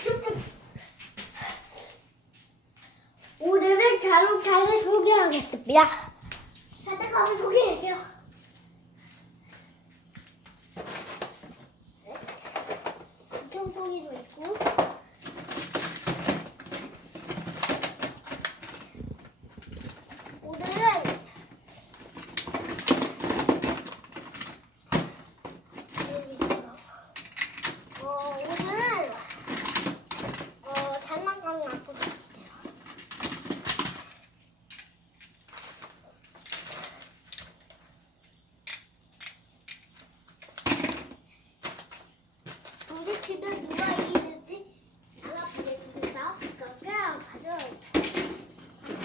10분. 오늘은 자동차를 소개하겠습니다. 자동차를 소개할게요. 우리 집에 누가 이기는지 알아보겠습니다. 그러면 가져요.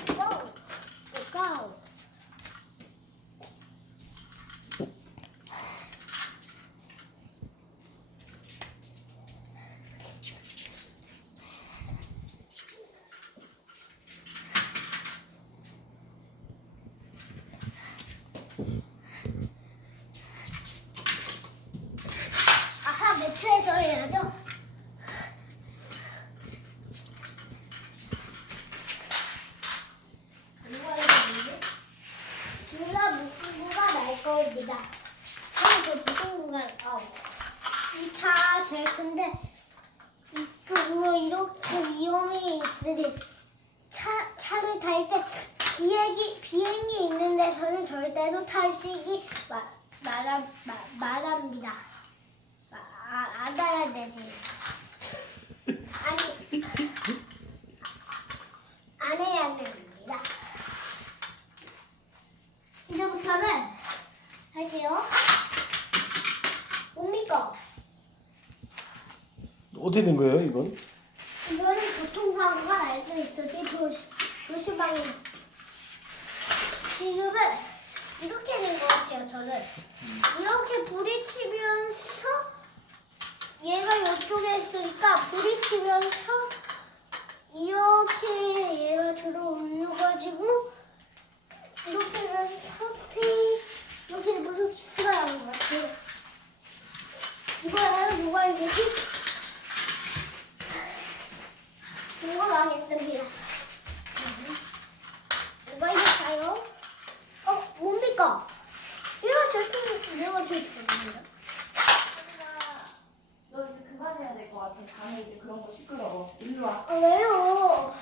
고! 고! 아하 매트에서 해야죠. 누가 이겼는지 둘다 무승부가 날 겁니다. 저는 그 무승부가 나오고 이차 제일 큰데 이쪽으로 이렇게 위험이 있으니 차 차를 탈 때 비행기 비행기 있는 데서는 절대로 탈식이 마, 말아, 마, 말합니다. 아, 아, 알아야 되지. 아니, 안 해야 됩니다. 이제부터는 할게요. 뭡니까? 어떻게 된 거예요, 이건? 이거는 교통사고가 날 수 있으니 조심, 조심하게. 지금은 이렇게 된 것 같아요, 저는. 이렇게 치면서 얘가 이쪽에 있으니까 치면서 이렇게 얘가 들어올려가지고 이렇게 상태 이렇게 무슨 키스가 나는 것 같아요. 이거는 누가 이기지? 하겠습니다. 누가 이길까요? 어, 뭡니까? 내가 절대, 내가 절대 모릅니다. 너 이제 그만해야 될 것 같아. 밤에 이제 그런 거 시끄러워. 일로 와. 아, 왜요?